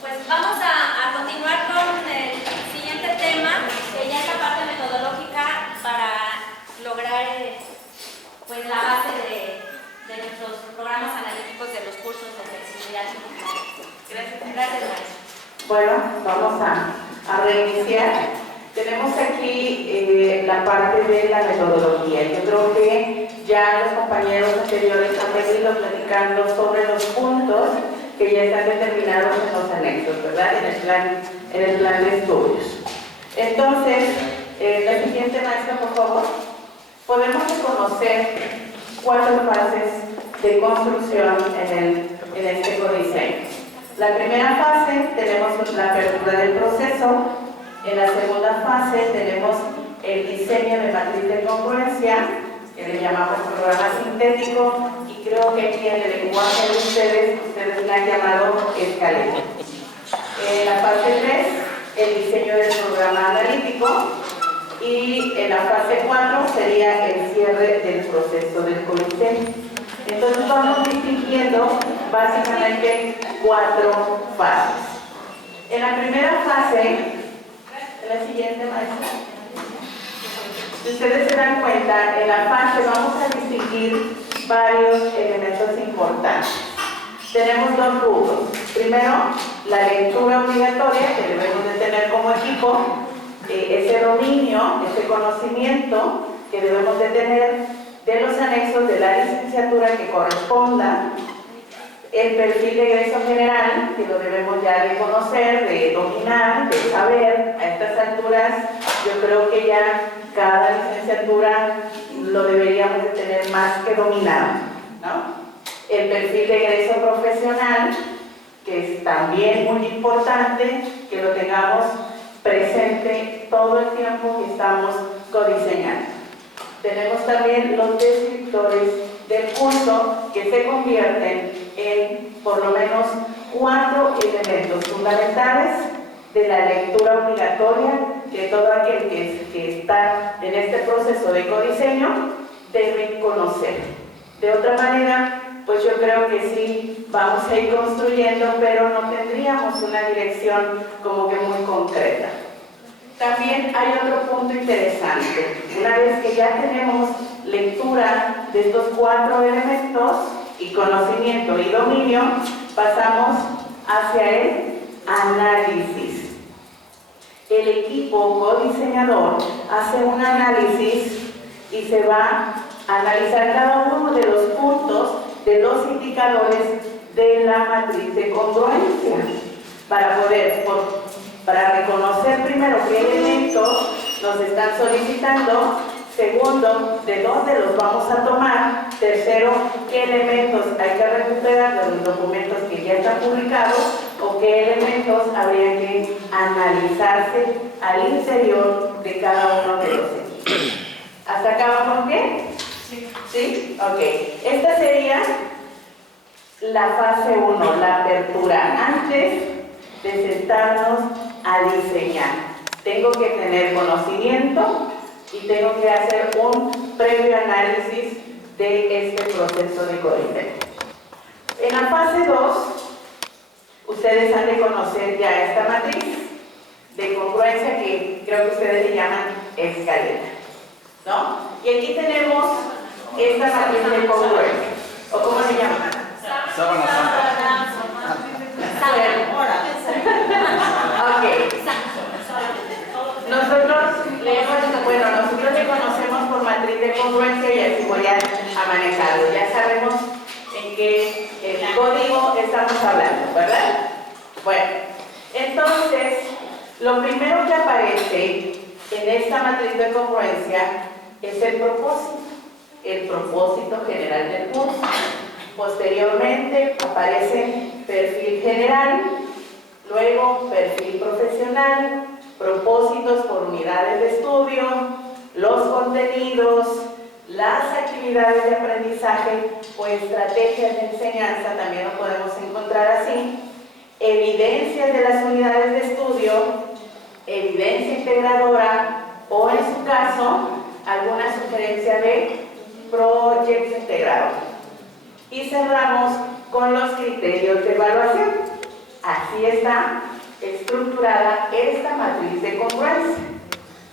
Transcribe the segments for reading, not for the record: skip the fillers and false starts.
Pues vamos a continuar con el siguiente tema, que ya es la parte metodológica para lograr pues la base de nuestros programas analíticos de los cursos de flexibilidad digital. Gracias, maestro. Bueno, vamos a reiniciar. Tenemos aquí la parte de la metodología. Yo creo que ya los compañeros anteriores han venido platicando sobre los puntos que ya están determinados en los anexos, ¿verdad? En el plan de estudios. Entonces, la siguiente maestra, por favor. Podemos reconocer 4 fases de construcción en este codiseño. La primera fase tenemos la apertura del proceso. En la segunda fase tenemos el diseño de matriz de congruencia, que le llamamos programa sintético, y creo que aquí en el lenguaje de ustedes le han llamado escaleta. En la fase 3, el diseño del programa analítico, y en la fase 4 sería el cierre del proceso del codiseño. Entonces vamos distinguiendo básicamente 4 fases. En la primera fase, la siguiente maestra, si ustedes se dan cuenta, en la fase vamos a distinguir varios elementos importantes. Tenemos 2 rubros. Primero, la lectura obligatoria que debemos de tener como equipo, ese dominio, ese conocimiento que debemos de tener de los anexos de la licenciatura que corresponda, el perfil de egreso general, que lo debemos ya de conocer, de dominar, de saber. A estas alturas yo creo que ya cada licenciatura lo deberíamos de tener más que dominado, ¿no? El perfil de egreso profesional, que es también muy importante que lo tengamos presente todo el tiempo que estamos codiseñando. Tenemos también los descriptores del curso, que se convierten en por lo menos 4 elementos fundamentales de la lectura obligatoria que todo aquel que está en este proceso de codiseño debe conocer. De otra manera, pues yo creo que sí vamos a ir construyendo, pero no tendríamos una dirección como que muy concreta. También hay otro punto interesante. Una vez que ya tenemos lectura de estos 4 elementos y conocimiento y dominio, pasamos hacia el análisis. El equipo codiseñador hace un análisis y se va a analizar cada uno de los puntos de los indicadores de la matriz de congruencia para reconocer primero qué elementos nos están solicitando, segundo, de dónde los vamos a tomar, tercero, qué elementos hay que recuperar de los documentos que ya están publicados o qué elementos habría que analizarse al interior de cada uno de los equipos. ¿Hasta acá vamos bien? ¿Sí? Ok. Esta sería la fase 1, la apertura. Antes de sentarnos a diseñar, tengo que tener conocimiento y tengo que hacer un previo análisis de este proceso de codiseño. En la fase 2, ustedes han de conocer ya esta matriz de congruencia que creo que ustedes le llaman escaleta, ¿no? Y aquí tenemos esta matriz de congruencia, ¿o cómo se llama? Sábana santa. Ok. Nosotros le conocemos por matriz de congruencia y así voy a manejarlo. Ya sabemos en qué código estamos hablando, ¿verdad? Bueno, entonces, lo primero que aparece en esta matriz de congruencia es el propósito general del curso. Posteriormente aparece perfil general, luego perfil profesional, propósitos por unidades de estudio, los contenidos, las actividades de aprendizaje o estrategias de enseñanza, también lo podemos encontrar así, evidencias de las unidades de estudio, evidencia integradora o en su caso, alguna sugerencia de proyecto integrado. Y cerramos con los criterios de evaluación. Así está estructurada esta matriz de congruencia.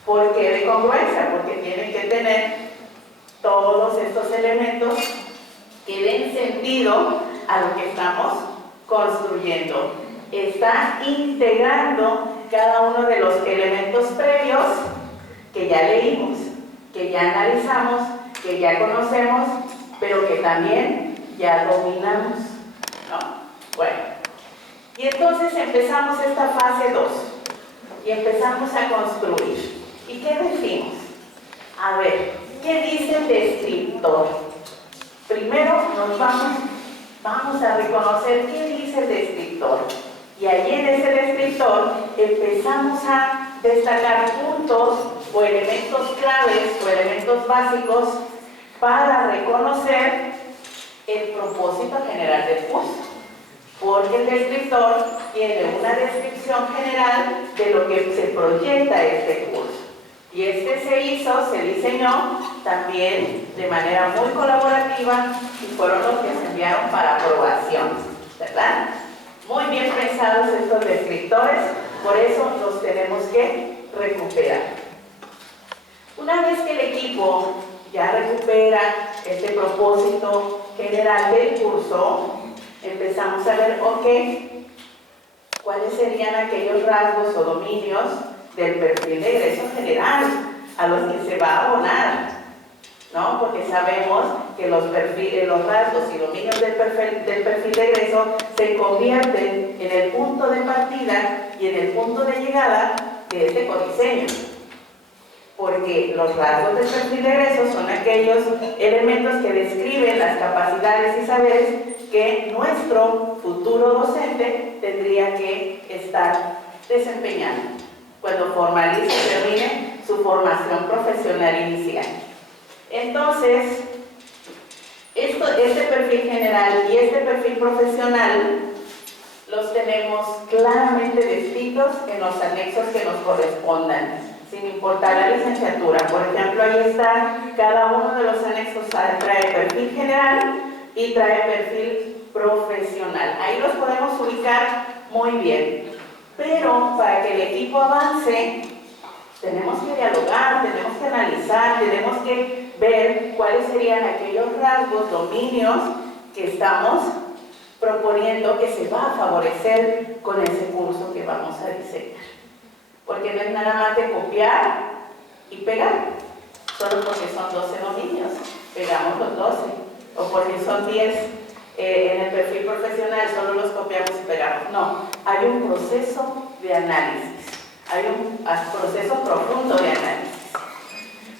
¿Por qué de congruencia? Porque tienen que tener todos estos elementos que den sentido a lo que estamos construyendo. Está integrando cada uno de los elementos previos que ya leímos, que ya analizamos, que ya conocemos, pero que también ya dominamos, ¿no? Bueno, y entonces empezamos esta fase 2 y empezamos a construir. ¿Y qué decimos? A ver, ¿qué dice el descriptor? Primero nos vamos a reconocer qué dice el descriptor. Y allí en ese descriptor empezamos a destacar puntos o elementos claves o elementos básicos para reconocer el propósito general del curso. Porque el descriptor tiene una descripción general de lo que se proyecta este curso. Y se diseñó también de manera muy colaborativa y fueron los que se enviaron para aprobación, ¿verdad? Muy bien pensados estos descriptores, por eso los tenemos que recuperar. Una vez que el equipo ya recupera este propósito general del curso, empezamos a ver, ok, ¿cuáles serían aquellos rasgos o dominios del perfil de egreso general a los que se va a abonar? ¿No? Porque sabemos que los rasgos y dominios del perfil de egreso se convierten en el punto de partida y en el punto de llegada de este codiseño. Porque los rasgos del perfil de egreso son aquellos elementos que describen las capacidades y saberes que nuestro futuro docente tendría que estar desempeñando cuando formalice y termine su formación profesional inicial. Entonces, este perfil general y este perfil profesional los tenemos claramente descritos en los anexos que nos correspondan, sin importar la licenciatura. Por ejemplo, ahí está, cada uno de los anexos trae perfil general y trae perfil profesional. Ahí los podemos ubicar muy bien. Pero para que el equipo avance, tenemos que dialogar, tenemos que analizar, tenemos que ver cuáles serían aquellos rasgos, dominios que estamos proponiendo que se va a favorecer con ese curso que vamos a diseñar. Porque no es nada más de copiar y pegar, solo porque son 12 dominios, pegamos los 12, o porque son 10 en el perfil profesional, solo los copiamos y pegamos. No, hay un proceso de análisis, hay un proceso profundo de análisis.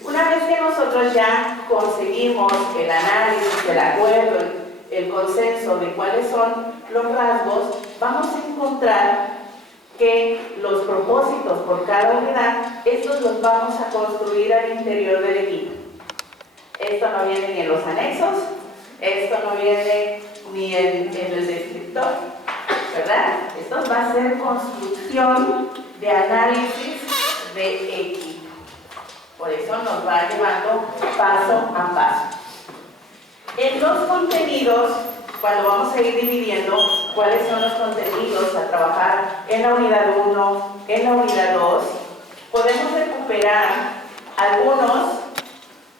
Una vez que nosotros ya conseguimos el análisis, el acuerdo, el consenso de cuáles son los rasgos, vamos a encontrar que los propósitos por cada unidad, estos los vamos a construir al interior del equipo. Esto no viene ni en los anexos, esto no viene ni en el descriptor, ¿verdad? Esto va a ser construcción de análisis de equipo. Por eso nos va llevando paso a paso. En los contenidos, cuando vamos a ir dividiendo cuáles son los contenidos a trabajar en la unidad 1, en la unidad 2, podemos recuperar algunos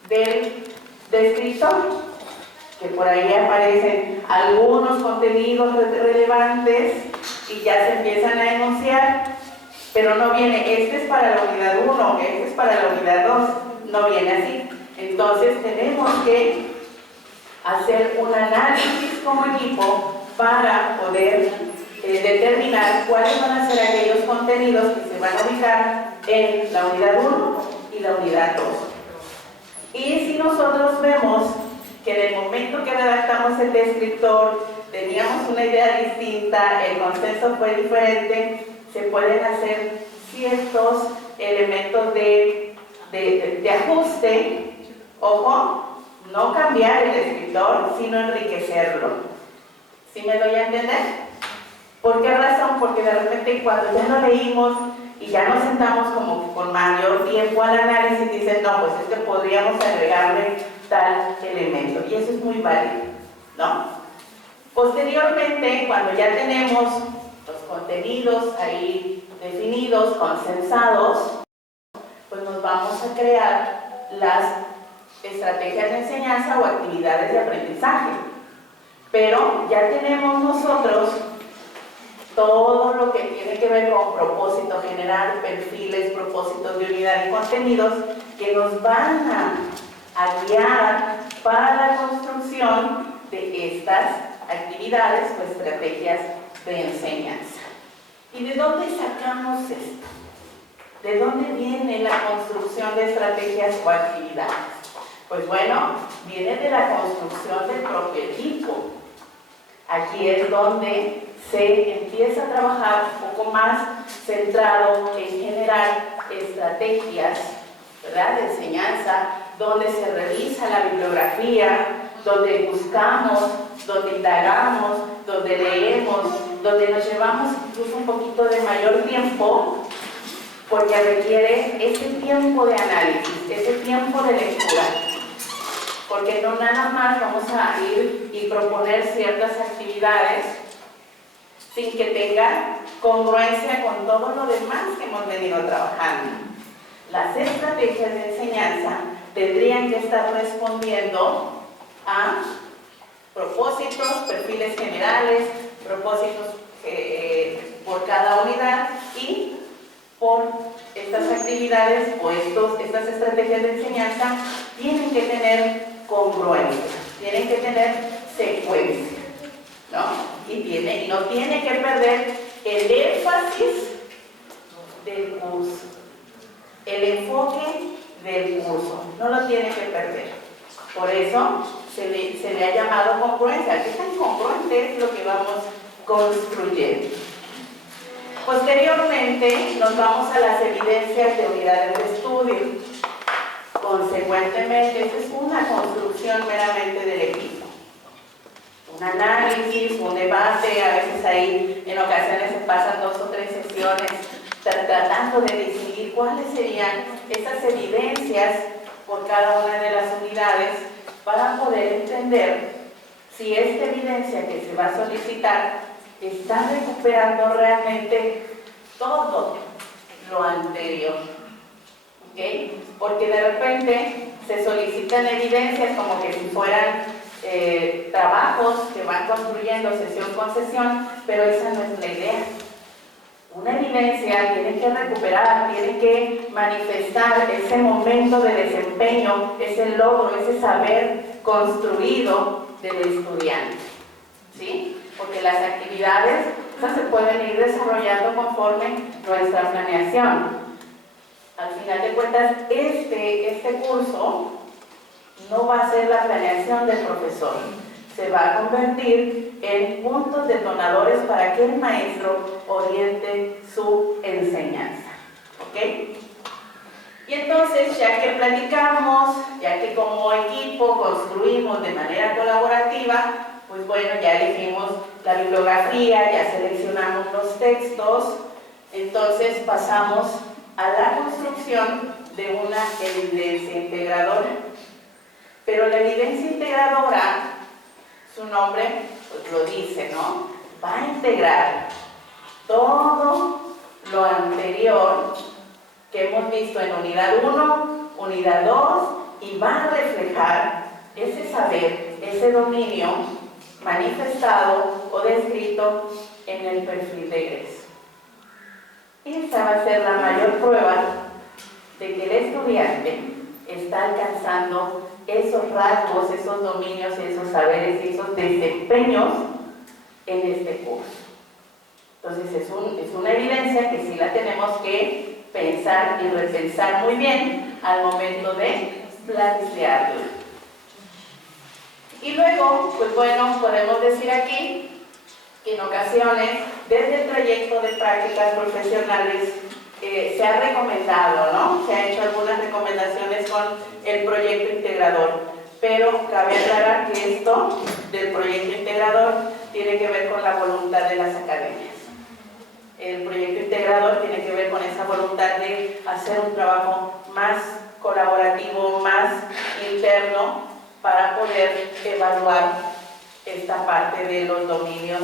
del descriptor, que por ahí aparecen algunos contenidos relevantes y ya se empiezan a enunciar, pero no viene, este es para la unidad 1, este es para la unidad 2, no viene así. Entonces tenemos que hacer un análisis como equipo para poder determinar cuáles van a ser aquellos contenidos que se van a ubicar en la unidad 1 y la unidad 2. Y si nosotros vemos que en el momento que redactamos el descriptor teníamos una idea distinta, el consenso fue diferente, se pueden hacer ciertos elementos de ajuste. Ojo, no cambiar el descriptor, sino enriquecerlo. ¿Sí me doy a entender? ¿Por qué razón? Porque de repente cuando ya lo leímos y ya nos sentamos como con mayor tiempo al análisis, dicen, no, pues es que podríamos agregarle tal elemento. Y eso es muy válido, ¿no? Posteriormente, cuando ya tenemos los contenidos ahí definidos, consensados, pues nos vamos a crear las estrategias de enseñanza o actividades de aprendizaje. Pero ya tenemos nosotros todo lo que tiene que ver con propósito general, perfiles, propósitos de unidad y contenidos que nos van a guiar para la construcción de estas actividades o estrategias de enseñanza. ¿Y de dónde sacamos esto? ¿De dónde viene la construcción de estrategias o actividades? Pues bueno, viene de la construcción del propio equipo. Aquí es donde se empieza a trabajar un poco más centrado en generar estrategias, ¿verdad?, de enseñanza, donde se revisa la bibliografía, donde buscamos, donde indagamos, donde leemos, donde nos llevamos incluso un poquito de mayor tiempo, porque requiere ese tiempo de análisis, ese tiempo de lectura. Porque no nada más vamos a ir y proponer ciertas actividades sin que tenga congruencia con todo lo demás que hemos venido trabajando. Las estrategias de enseñanza tendrían que estar respondiendo a propósitos, perfiles generales, propósitos por cada unidad y por estas actividades o estas estrategias de enseñanza tienen que tener congruencia, tienen que tener secuencia, ¿no? Y no tiene que perder el énfasis del curso, el enfoque del curso, no lo tiene que perder. Por eso se le ha llamado congruencia. ¿Qué tan congruente es lo que vamos construyendo? Posteriormente nos vamos a las evidencias de unidades de estudio. Consecuentemente, esa es una construcción meramente del equipo. Un análisis, un debate, a veces ahí en ocasiones se pasan 2 o 3 sesiones tratando de decidir cuáles serían esas evidencias por cada una de las unidades para poder entender si esta evidencia que se va a solicitar está recuperando realmente todo lo anterior. ¿Okay? Porque de repente se solicitan evidencias como que si fueran trabajos que van construyendo sesión con sesión, pero esa no es la idea. Una evidencia tiene que recuperar, tiene que manifestar ese momento de desempeño, ese logro, ese saber construido del estudiante, ¿sí? Porque las actividades esas se pueden ir desarrollando conforme nuestra planeación. Al final de cuentas, este curso no va a ser la planeación del profesor, se va a convertir en puntos detonadores para que el maestro oriente su enseñanza. ¿Ok? Y entonces, ya que platicamos, ya que como equipo construimos de manera colaborativa, pues bueno, ya elegimos la bibliografía, ya seleccionamos los textos, entonces pasamos a la construcción de una evidencia integradora. Pero la evidencia integradora, su nombre pues lo dice, ¿no? Va a integrar todo lo anterior que hemos visto en unidad 1, unidad 2 y va a reflejar ese saber, ese dominio manifestado o descrito en el perfil de egreso. Esta va a ser la mayor prueba de que el estudiante está alcanzando esos rasgos, esos dominios, esos saberes y esos desempeños en este curso. Entonces es una evidencia que sí la tenemos que pensar y repensar muy bien al momento de plantearla. Y luego, pues bueno, podemos decir aquí que en ocasiones, desde el trayecto de prácticas profesionales, se ha recomendado, ¿no? Se han hecho algunas recomendaciones con el proyecto integrador, pero cabe aclarar que esto del proyecto integrador tiene que ver con la voluntad de las academias. El proyecto integrador tiene que ver con esa voluntad de hacer un trabajo más colaborativo, más interno, para poder evaluar esta parte de los dominios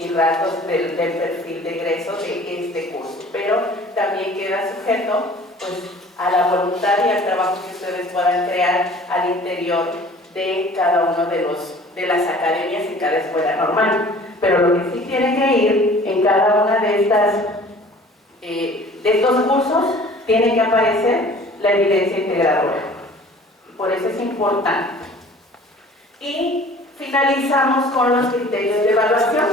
y rasgos del perfil de egreso de este curso, pero también queda sujeto pues, a la voluntad y al trabajo que ustedes puedan crear al interior de cada uno de las academias en cada escuela normal. Pero lo que sí tiene que ir en cada una de estos cursos, tiene que aparecer la evidencia integradora. Por eso es importante. Y finalizamos con los criterios de evaluación,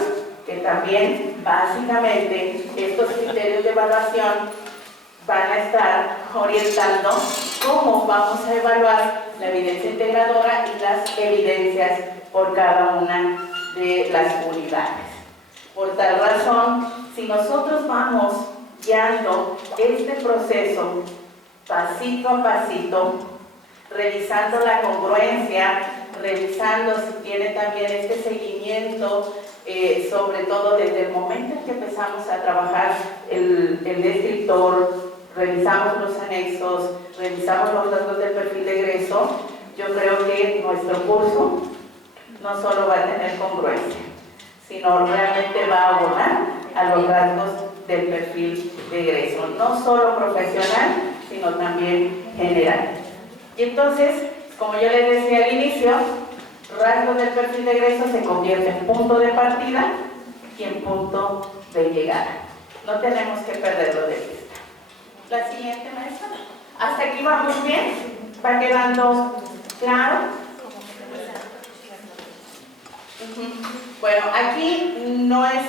que también básicamente estos criterios de evaluación van a estar orientando cómo vamos a evaluar la evidencia integradora y las evidencias por cada una de las unidades. Por tal razón, si nosotros vamos guiando este proceso pasito a pasito, revisando la congruencia, revisando si tiene también este seguimiento, sobre todo desde el momento en que empezamos a trabajar el descriptor, revisamos los anexos, revisamos los datos del perfil de egreso, yo creo que nuestro curso no solo va a tener congruencia, sino realmente va a abonar a los rasgos del perfil de egreso, no solo profesional, sino también general. Y entonces, como yo les decía al inicio, rasgos del perfil de egreso se convierte en punto de partida y en punto de llegada. No tenemos que perderlo de vista. La siguiente, maestra. ¿Hasta aquí vamos bien? ¿Va quedando claro? Bueno, aquí no es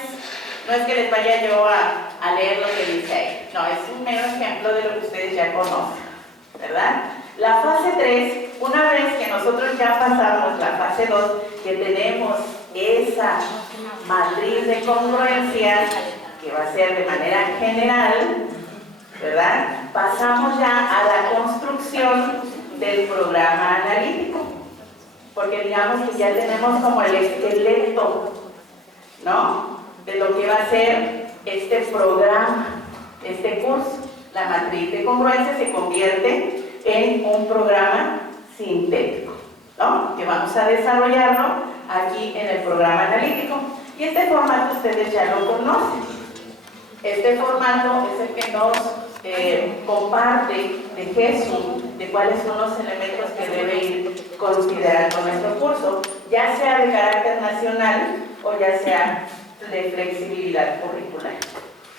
que les vaya yo a leer lo que dice ahí. No, es un mero ejemplo de lo que ustedes ya conocen, ¿verdad? La fase 3, una vez que nosotros ya pasamos la fase 2, que tenemos esa matriz de congruencia, que va a ser de manera general, ¿verdad? Pasamos ya a la construcción del programa analítico, porque digamos que ya tenemos como el esqueleto, ¿no?, de lo que va a ser este programa, este curso. La matriz de congruencia se convierte en un programa sintético, ¿no?, que vamos a desarrollarlo aquí en el programa analítico. Y este formato ustedes ya lo conocen. Este formato es el que nos comparte de Jesús, de cuáles son los elementos que debe ir considerando nuestro curso, ya sea de carácter nacional o ya sea de flexibilidad curricular.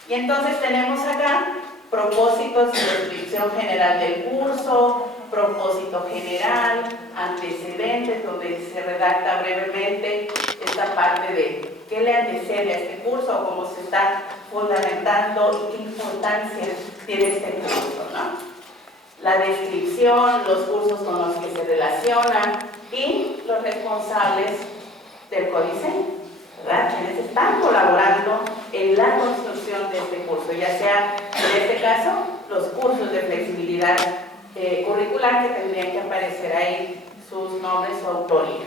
Y entonces tenemos acá propósitos y descripción general del curso, propósito general, antecedentes, donde se redacta brevemente esta parte de qué le antecede a este curso, cómo se está fundamentando y qué importancia tiene este curso, ¿no? La descripción, los cursos con los que se relacionan y los responsables del codiseño, ¿verdad?, quienes están colaborando en la construcción de este curso, ya sea, en este caso, los cursos de flexibilidad curricular, que tendrían que aparecer ahí sus nombres o autoría.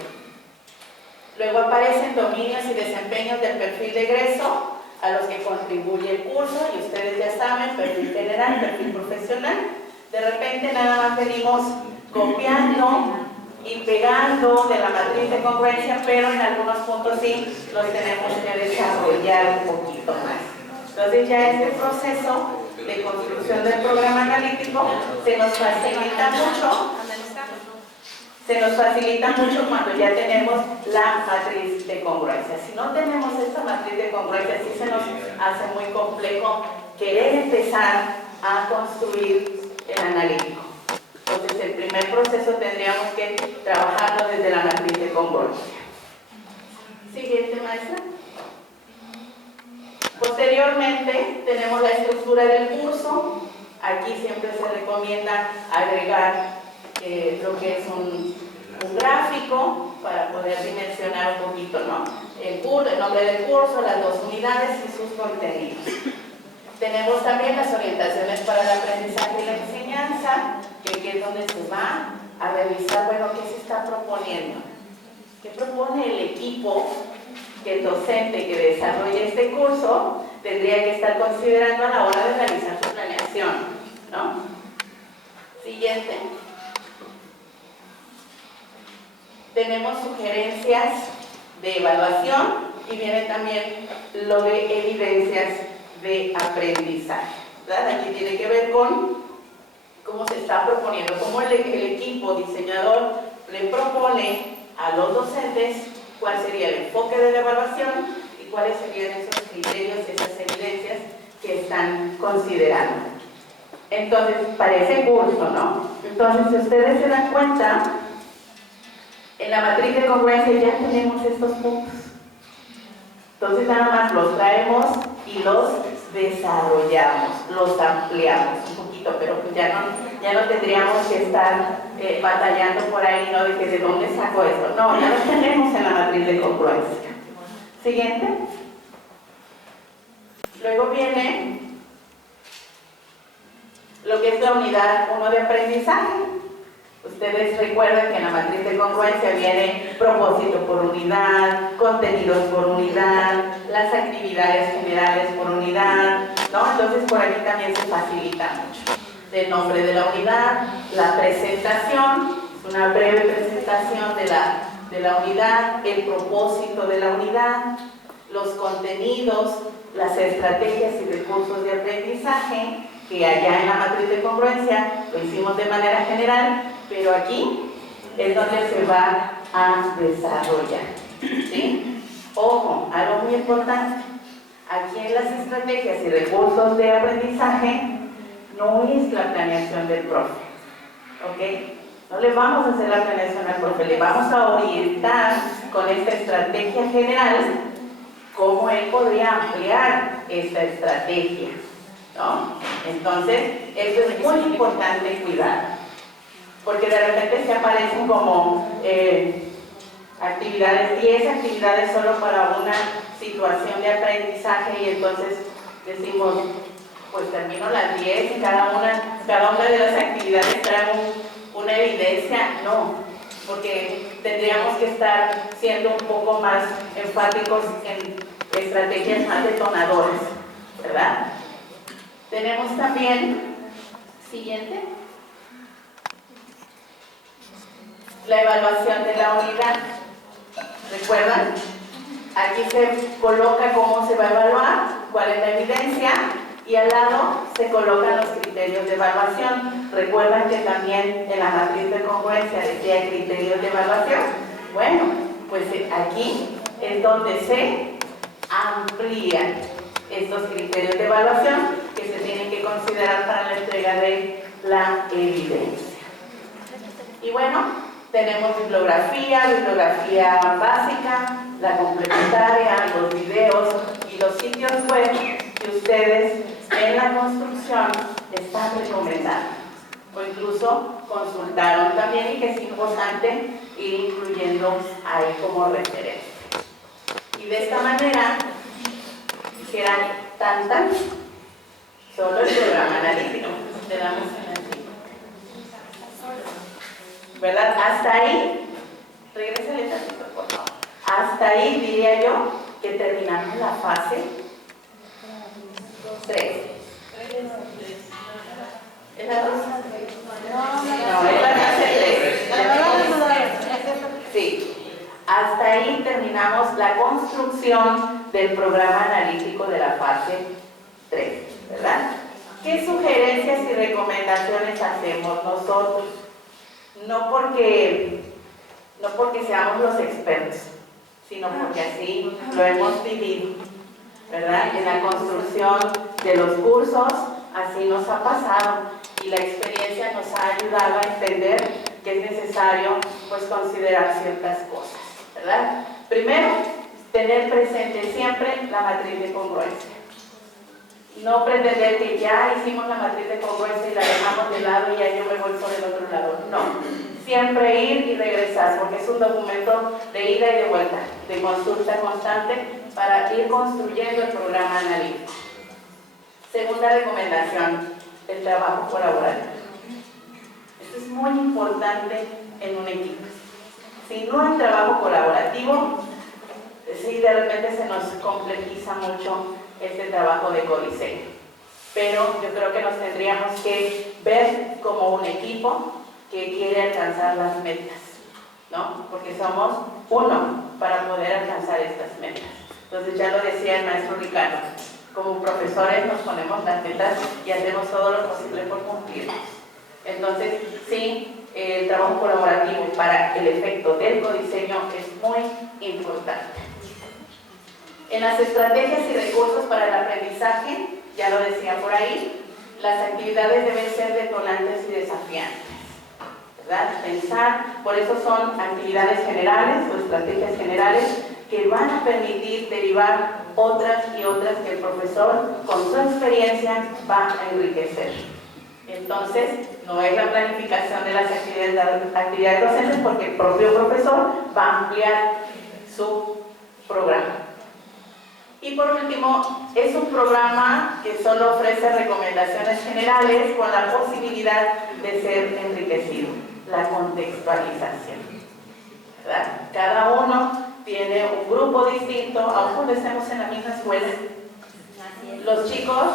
Luego aparecen dominios y desempeños del perfil de egreso a los que contribuye el curso, y ustedes ya saben, perfil general, perfil profesional. De repente nada más venimos copiando y pegando de la matriz de congruencia, pero en algunos puntos sí los tenemos que desarrollar un poquito más. Entonces ya este proceso de construcción del programa analítico se nos facilita mucho cuando ya tenemos la matriz de congruencia. Si no tenemos esta matriz de congruencia, sí se nos hace muy complejo querer empezar a construir el analítico. Entonces, el primer proceso tendríamos que trabajarlo desde la matriz de congruencia. Siguiente, maestra. Posteriormente, tenemos la estructura del curso. Aquí siempre se recomienda agregar lo que es un gráfico para poder dimensionar un poquito, ¿no?, el nombre del curso, las 2 unidades y sus contenidos. Tenemos también las orientaciones para el aprendizaje y la enseñanza, que aquí es donde se va a revisar, bueno, qué se está proponiendo, qué propone el equipo, que el docente que desarrolle este curso tendría que estar considerando a la hora de realizar su planeación, ¿no? Siguiente. Tenemos sugerencias de evaluación Y viene también lo de evidencias de aprendizaje, ¿verdad? Aquí tiene que ver con cómo se está proponiendo, cómo el equipo diseñador le propone a los docentes cuál sería el enfoque de la evaluación y cuáles serían esos criterios, esas evidencias que están considerando. Entonces, para ese curso, ¿no? Entonces, si ustedes se dan cuenta, en la matriz de congruencia ya tenemos estos puntos. Entonces, nada más los traemos y los desarrollamos, los ampliamos un poquito, pero pues ya no tendríamos que estar batallando por ahí, ¿no? De que de dónde saco esto. No, ya lo tenemos en la matriz de congruencia. Siguiente. Luego viene lo que es la unidad 1 de aprendizaje. Ustedes recuerdan que en la matriz de congruencia viene propósito por unidad, contenidos por unidad, las actividades generales por unidad, ¿no? Entonces por aquí también se facilita mucho. El nombre de la unidad, la presentación, una breve presentación de la unidad, el propósito de la unidad, los contenidos, las estrategias y recursos de aprendizaje, que allá en la matriz de congruencia lo hicimos de manera general, pero aquí es donde se va a desarrollar, ¿sí? Ojo, algo muy importante, aquí en las estrategias y recursos de aprendizaje no es la planeación del profe, ¿ok? No le vamos a hacer la planeación al profe, le vamos a orientar con esta estrategia general cómo él podría ampliar esta estrategia, ¿no? Entonces, esto es muy importante cuidar, porque de repente se aparecen como actividades, 10 actividades solo para una situación de aprendizaje y entonces decimos, pues termino las 10 y cada una de las actividades trae una evidencia. No, porque tendríamos que estar siendo un poco más enfáticos en estrategias más detonadoras, ¿verdad? Tenemos también, siguiente, la evaluación de la unidad. ¿Recuerdan? Aquí se coloca cómo se va a evaluar, cuál es la evidencia, y al lado se colocan los criterios de evaluación. ¿Recuerdan que también en la matriz de congruencia decía criterios de evaluación? Bueno, pues aquí es donde se amplían estos criterios de evaluación que se tienen que considerar para la entrega de la evidencia. Y bueno, tenemos bibliografía básica, la complementaria, los videos y los sitios web que ustedes en la construcción están recomendando o incluso consultaron también, y que es importante ir incluyendo ahí como referencia. Y de esta manera quedan tantas, solo el programa analítico. Te damos en el, ¿verdad? Hasta ahí, regrésale tantito, por favor. Hasta ahí diría yo que terminamos la fase 3. ¿Es la 2? No, es la fase 3. Sí. Hasta ahí terminamos la construcción del programa analítico de la fase 3, ¿verdad? ¿Qué sugerencias y recomendaciones hacemos nosotros? No porque seamos los expertos, sino porque así lo hemos vivido, ¿verdad? En la construcción de los cursos, así nos ha pasado, y la experiencia nos ha ayudado a entender que es necesario, pues, considerar ciertas cosas, ¿verdad? Primero, tener presente siempre la matriz de congruencia. No pretender que ya hicimos la matriz de congruencia y la dejamos de lado y ya yo me voy por el otro lado. No, siempre ir y regresar, porque es un documento de ida y de vuelta, de consulta constante para ir construyendo el programa analítico. Segunda recomendación, el trabajo colaborativo. Esto es muy importante en un equipo. Si no hay trabajo colaborativo, sí, de repente se nos complejiza mucho este trabajo de codiseño. Pero yo creo que nos tendríamos que ver como un equipo que quiere alcanzar las metas, ¿no? Porque somos uno para poder alcanzar estas metas. Entonces ya lo decía el maestro Ricardo, como profesores nos ponemos las metas y hacemos todo lo posible por cumplirlas. Entonces, sí, el trabajo colaborativo para el efecto del codiseño es muy importante. En las estrategias y recursos para el aprendizaje, ya lo decía por ahí, las actividades deben ser detonantes y desafiantes, ¿verdad? Pensar, por eso son actividades generales o estrategias generales que van a permitir derivar otras y otras que el profesor, con su experiencia, va a enriquecer. Entonces, no es la planificación de las actividades docentes porque el propio profesor va a ampliar su programa. Y por último, es un programa que solo ofrece recomendaciones generales con la posibilidad de ser enriquecido, la contextualización, ¿verdad? Cada uno tiene un grupo distinto, aun cuando estemos en la misma escuela. Los chicos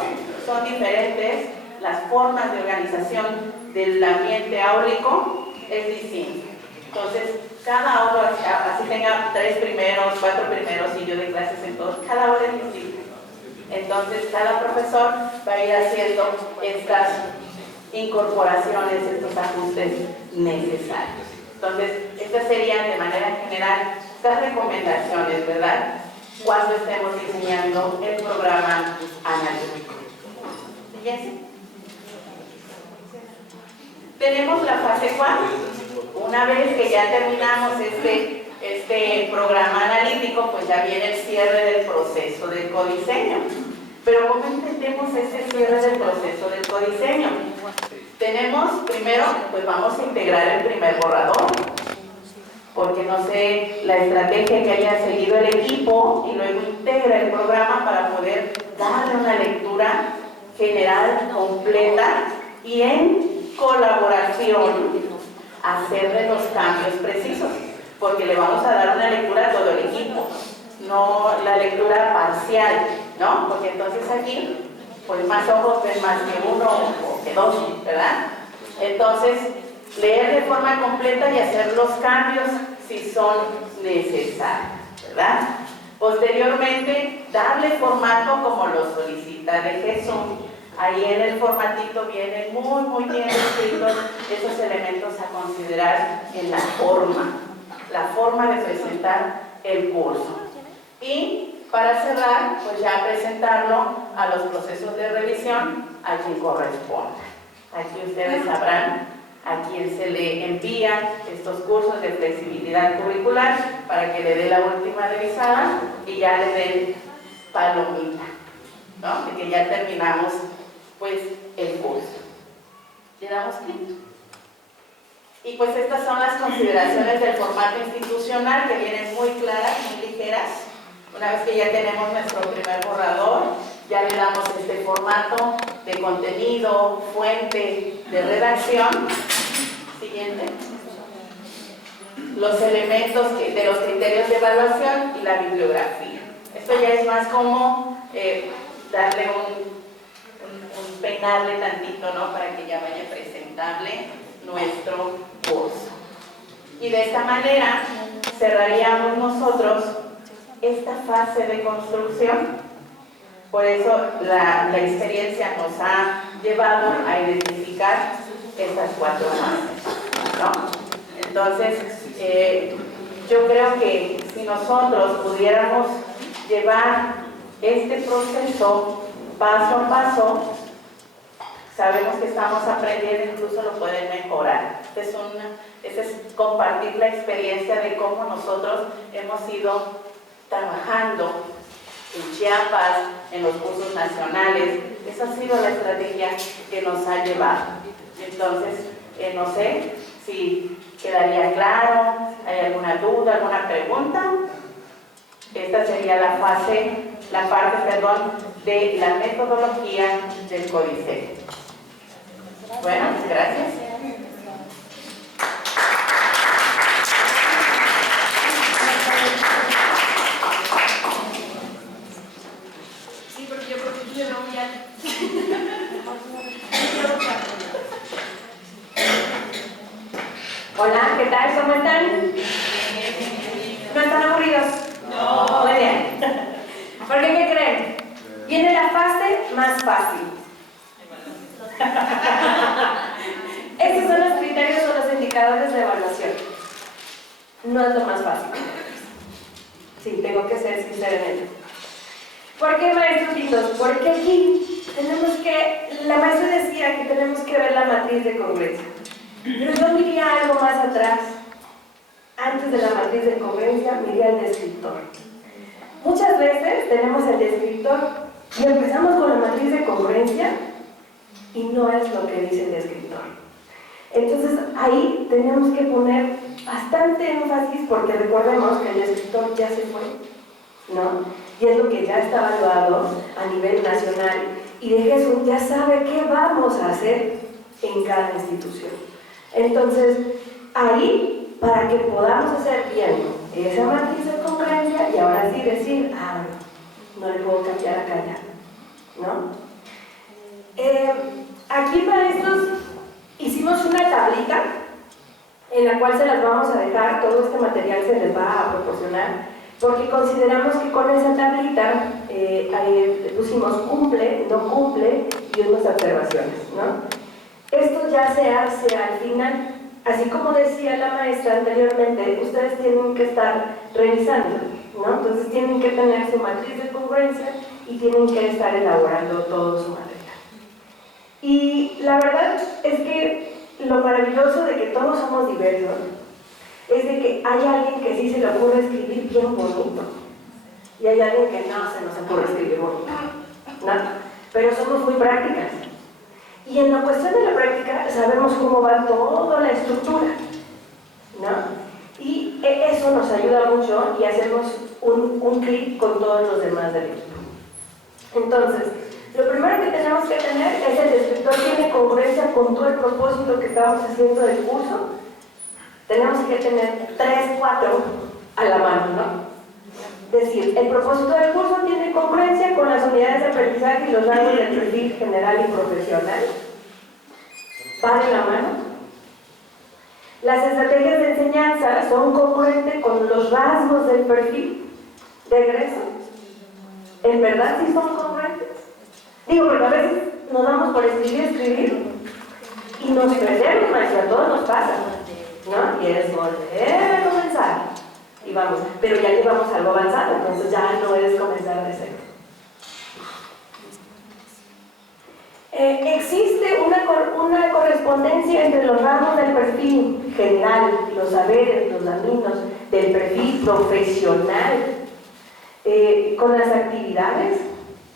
son diferentes, las formas de organización del ambiente áulico es distinto. Entonces, cada uno, así tenga 3 primeros, 4 primeros y yo de clases en todos, cada uno es distinto. Entonces, cada profesor va a ir haciendo estas incorporaciones, estos ajustes necesarios. Entonces, estas serían de manera general estas recomendaciones, ¿verdad? Cuando estemos diseñando el programa analítico. ¿Sí? Tenemos la fase 4. Una vez que ya terminamos este programa analítico, pues ya viene el cierre del proceso del codiseño. Pero ¿cómo entendemos ese cierre del proceso del codiseño? Tenemos, primero, pues vamos a integrar el primer borrador, porque no sé la estrategia que haya seguido el equipo y luego integra el programa para poder darle una lectura general, completa y en colaboración hacerle los cambios precisos, porque le vamos a dar una lectura a todo el equipo, no la lectura parcial, ¿no? Porque entonces aquí, pues más ojos ven más que uno o que dos, ¿verdad? Entonces, leer de forma completa y hacer los cambios si son necesarios, ¿verdad? Posteriormente, darle formato como lo solicita de Jesús. Ahí en el formatito vienen muy bien descritos esos elementos a considerar en la forma de presentar el curso. Y para cerrar, pues ya presentarlo a los procesos de revisión a quien corresponda. Aquí ustedes sabrán a quién se le envían estos cursos de flexibilidad curricular para que le dé la última revisada y ya le den palomita, ¿no? De que ya terminamos pues el curso. Le damos clic. Y pues estas son las consideraciones del formato institucional que vienen muy claras, muy ligeras. Una vez que ya tenemos nuestro primer borrador, ya le damos este formato de contenido, fuente, de redacción. Siguiente. Los elementos de los criterios de evaluación y la bibliografía. Esto ya es más como darle peinarle tantito, ¿no? Para que ya vaya presentable nuestro curso. Y de esta manera cerraríamos nosotros esta fase de construcción. Por eso la experiencia nos ha llevado a identificar estas 4 fases, ¿no? Entonces, yo creo que si nosotros pudiéramos llevar este proceso paso a paso, sabemos que estamos aprendiendo, incluso lo pueden mejorar. Este es compartir la experiencia de cómo nosotros hemos ido trabajando en Chiapas, en los cursos nacionales. Esa ha sido la estrategia que nos ha llevado. Entonces, no sé si quedaría claro, hay alguna duda, alguna pregunta. Esta sería la parte, de la metodología del codiseño. Bueno, gracias. Sí, porque yo creo que yo no voy a... Hola, ¿qué tal? ¿Cómo están? ¿No están aburridos? No. Muy bien. más fácil? Estos son los criterios o los indicadores de evaluación. No es lo más fácil. Sí, tengo que ser sincera en ello. ¿Por qué, maestros lindos? Porque aquí la maestra decía que tenemos que ver la matriz de congruencia. Pero yo me iría algo más atrás. Antes de la matriz de congruencia, me iría al descriptor. Muchas veces tenemos el descriptor y empezamos con la matriz de congruencia y no es lo que dice el descriptor. Entonces ahí tenemos que poner bastante énfasis porque recordemos que el descriptor ya se fue, ¿no? Y es lo que ya está evaluado a nivel nacional y de Jesús ya sabe qué vamos a hacer en cada institución. Entonces ahí, para que podamos hacer bien esa matriz de congruencia y ahora sí decir, no le puedo cambiar acá ya, ¿no? Aquí, maestros, hicimos una tablita en la cual se las vamos a dejar, todo este material se les va a proporcionar, porque consideramos que con esa tablita pusimos cumple, no cumple y unas observaciones, ¿no? Esto ya se hace al final. Así como decía la maestra anteriormente, ustedes tienen que estar revisando, ¿no? Entonces tienen que tener su matriz de congruencia y tienen que estar elaborando todo su material. Y la verdad es que lo maravilloso de que todos somos diversos es de que hay alguien que sí se le ocurre escribir bien bonito y hay alguien que no se nos ocurre escribir bonito, ¿no? Pero somos muy prácticas. Y en la cuestión de la práctica sabemos cómo va toda la estructura, ¿no? Y eso nos ayuda mucho y hacemos un clic con todos los demás del equipo. Entonces, lo primero que tenemos que tener es el descriptor tiene congruencia con todo el propósito que estamos haciendo del curso. Tenemos que tener 3, 4 a la mano, ¿no? Es decir, el propósito del curso tiene congruencia con las unidades de aprendizaje y los rangos del perfil general y profesional. ¿Va de la mano? Las estrategias de enseñanza son congruentes con los rasgos del perfil de egreso. ¿En verdad sí son congruentes? Digo, porque a veces nos damos por escribir y nos perdemos, maestra, a todos nos pasa, ¿no? Y es volver a comenzar. Y vamos, pero ya llevamos algo avanzado, entonces ya no es comenzar de cero. Existe una correspondencia entre los rasgos del perfil general, los saberes, los caminos, del perfil profesional, con las actividades.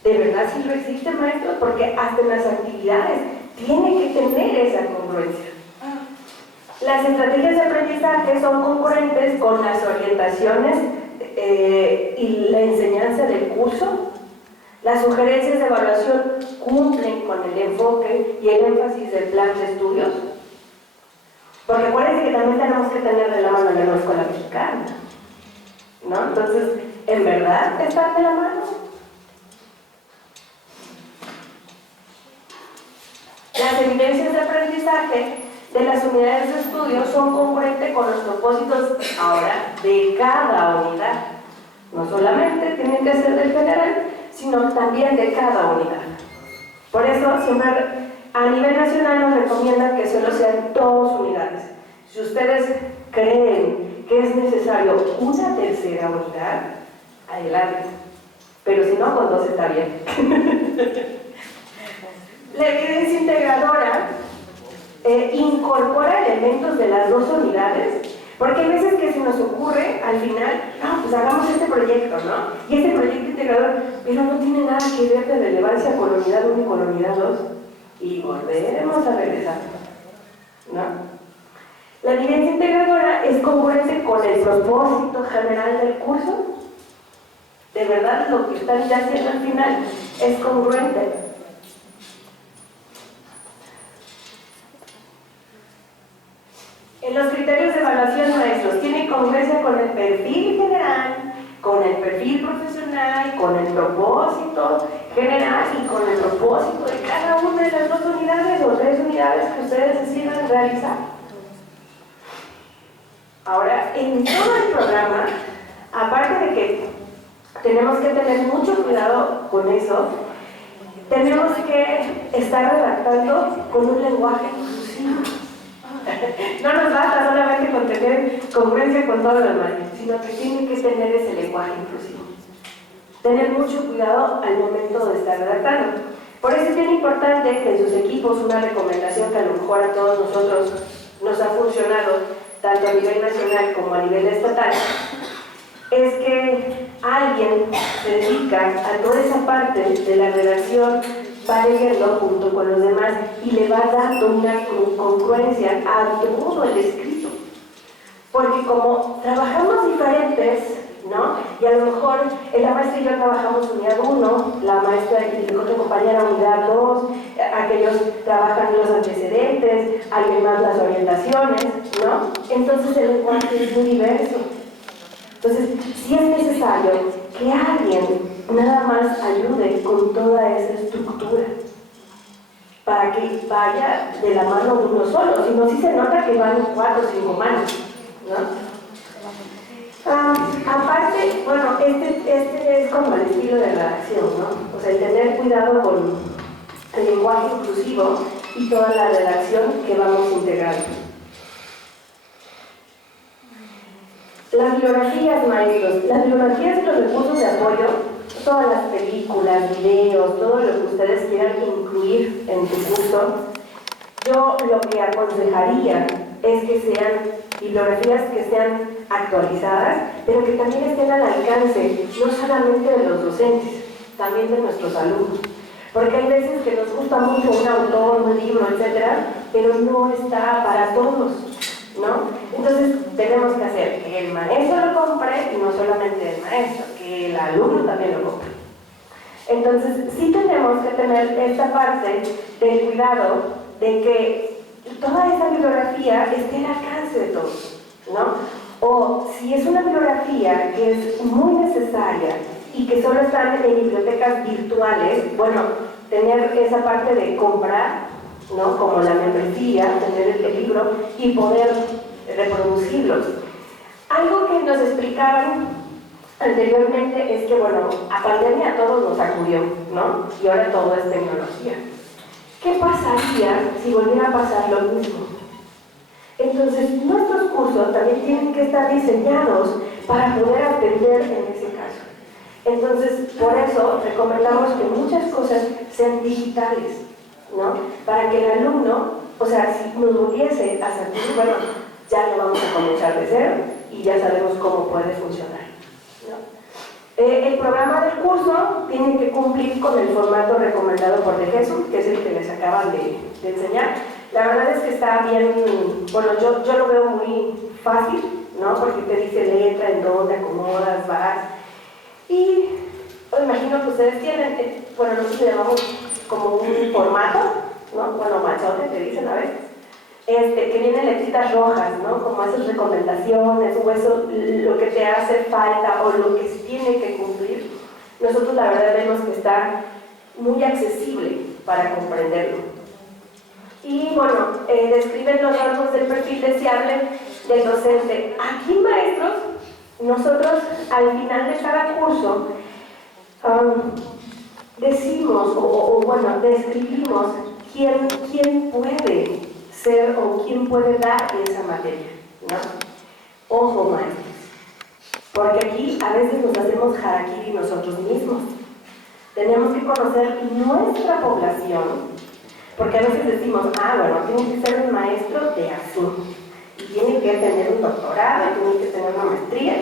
¿De verdad sí lo existe, maestro? Porque hasta en las actividades tiene que tener esa congruencia. Las estrategias de aprendizaje son congruentes con las orientaciones y la enseñanza del curso. Las sugerencias de evaluación cumplen con el enfoque y el énfasis del plan de estudios. Porque acuérdense que también tenemos que tener de la mano la nueva escuela mexicana, ¿no? Entonces, ¿en verdad están de la mano? Las evidencias de aprendizaje de las unidades de estudio son congruentes con los propósitos ahora de cada unidad. No solamente tienen que ser del general, sino también de cada unidad. Por eso siempre a nivel nacional nos recomiendan que solo sean 2 unidades. Si ustedes creen que es necesario una tercera unidad, adelante. Pero si no, con 2 está bien. La evidencia integradora incorpora elementos de las 2 unidades, porque hay veces que se nos ocurre al final, pues hagamos este proyecto, ¿no? Y este proyecto integrador, pero no tiene nada que ver de relevancia con la unidad 1 y con la unidad 2, y volveremos a regresar, ¿no? La evidencia integradora es congruente con el propósito general del curso. De verdad, lo que están ya haciendo al final es congruente. En los criterios de evaluación, maestros, tiene congruencia con el perfil general, con el perfil profesional, con el propósito general y con el propósito de cada una de las 2 unidades o 3 unidades que ustedes decidan realizar. Ahora, en todo el programa, aparte de que tenemos que tener mucho cuidado con eso, tenemos que estar redactando con un lenguaje inclusivo. No nos basta solamente con tener congruencia con todo lo demás, sino que tiene que tener ese lenguaje inclusivo. Tener mucho cuidado al momento de estar redactando. Por eso es bien importante que en sus equipos una recomendación que a lo mejor a todos nosotros nos ha funcionado, tanto a nivel nacional como a nivel estatal, es que alguien se dedica a toda esa parte de la redacción, va leyendo junto con los demás y le va dando una congruencia a todo el escrito. Porque como trabajamos diferentes, ¿no? Y a lo mejor la maestra y yo trabajamos unidad 1, la maestra y otra compañera unidad 2, aquellos trabajan los antecedentes, alguien más las orientaciones, ¿no? Entonces el lenguaje es muy diverso. Entonces, sí es necesario que alguien nada más ayude con toda esa estructura para que vaya de la mano uno solo, si no, sí se nota que van 4 o 5 manos, ¿no? Aparte, bueno, este es como el estilo de redacción, ¿no? O sea, el tener cuidado con el lenguaje inclusivo y toda la redacción que vamos integrando. Las bibliografías, maestros, las bibliografías y los recursos de apoyo, todas las películas, videos, todo lo que ustedes quieran incluir en su curso, yo lo que aconsejaría es que sean bibliografías que sean actualizadas, pero que también estén al alcance, no solamente de los docentes, también de nuestros alumnos. Porque hay veces que nos gusta mucho un autor, un libro, etcétera, pero no está para todos, ¿no? Entonces tenemos que hacer que el maestro lo compre y no solamente el maestro, que el alumno también lo compre. Entonces sí tenemos que tener esta parte del cuidado de que toda esa bibliografía esté al alcance de todos, ¿no? O si es una bibliografía que es muy necesaria y que solo están en bibliotecas virtuales, bueno, tener esa parte de comprar, ¿no? Como la membresía, tener el libro y poder reproducirlos. Algo que nos explicaban anteriormente es que, bueno, a pandemia a todos nos sacudió, ¿no? Y ahora todo es tecnología. ¿Qué pasaría si volviera a pasar lo mismo? Entonces, nuestros cursos también tienen que estar diseñados para poder atender en ese caso. Entonces, por eso recomendamos que muchas cosas sean digitales, ¿no? Para que el alumno, o sea, si nos volviese a sacudir, bueno, ya lo vamos a comenzar de cero y ya sabemos cómo puede funcionar, ¿no? El programa del curso tiene que cumplir con el formato recomendado por De Jesús, que es el que les acaban de enseñar. La verdad es que está bien, bueno, yo lo veo muy fácil, ¿no? Porque te dice letra, en dónde acomodas, vas. Y pues, imagino que ustedes tienen, bueno, nosotros le llamamos como un formato, ¿no? Bueno, machote, te dicen a veces. Que vienen letritas rojas, ¿no? Como esas recomendaciones o eso, lo que te hace falta o lo que se tiene que cumplir. Nosotros la verdad vemos que está muy accesible para comprenderlo. Y bueno, describen los rasgos del perfil deseable del docente. Aquí, maestros, nosotros al final de cada curso decimos, bueno, describimos quién puede ser o quién puede dar esa materia, ¿no? Ojo, maestros, porque aquí a veces nos hacemos harakiri nosotros mismos. Tenemos que conocer nuestra población, porque a veces decimos, bueno, tiene que ser un maestro de azul, y tiene que tener un doctorado, y tiene que tener una maestría,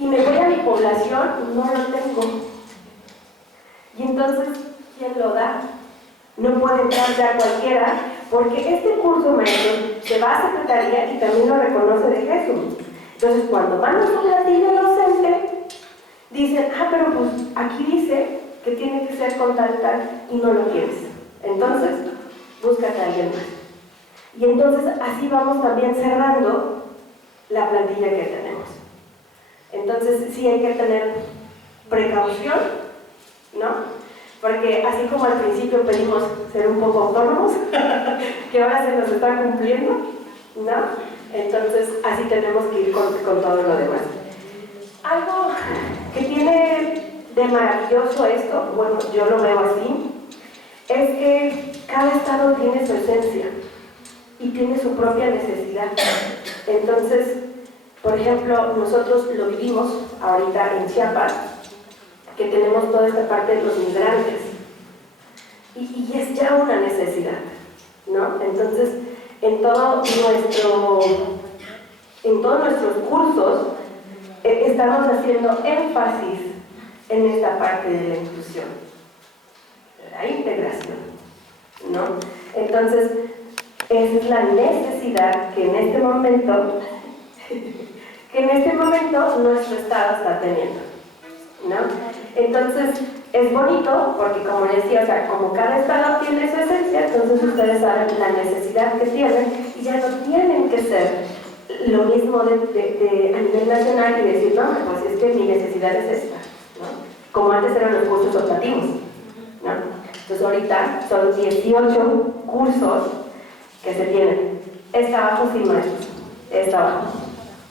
y me voy a mi población y no lo tengo. Y entonces, ¿quién lo da? No puede entrar ya cualquiera, porque este curso, maestro, se va a secretaría y también lo reconoce De Jesús. Entonces, cuando van a su planilla docente, dicen, pero pues aquí dice que tiene que ser con tal, y no lo quieres. Entonces, búscate a alguien más. Y entonces, así vamos también cerrando la plantilla que tenemos. Entonces, sí hay que tener precaución, ¿no? Porque así como al principio pedimos ser un poco autónomos, que ahora se nos está cumpliendo, ¿no? Entonces, así tenemos que ir con todo lo demás. Algo que tiene de maravilloso esto, bueno, yo lo veo así, es que cada estado tiene su esencia y tiene su propia necesidad. Entonces, por ejemplo, nosotros lo vivimos ahorita en Chiapas, que tenemos toda esta parte de los migrantes, y es ya una necesidad, ¿no? Entonces, en todos nuestros cursos estamos haciendo énfasis en esta parte de la inclusión, la integración, ¿no? Entonces, esa es la necesidad que en este momento nuestro Estado está teniendo, ¿no? Entonces, es bonito porque, como les decía, o sea, como cada Estado tiene su esencia, entonces ustedes saben la necesidad que tienen y ya no tienen que ser lo mismo a nivel nacional y decir, no, pues es que mi necesidad es esta, ¿no? Como antes eran los cursos optativos, ¿no? Entonces ahorita son 18 cursos que se tienen. Es trabajo sin maestros, es trabajo.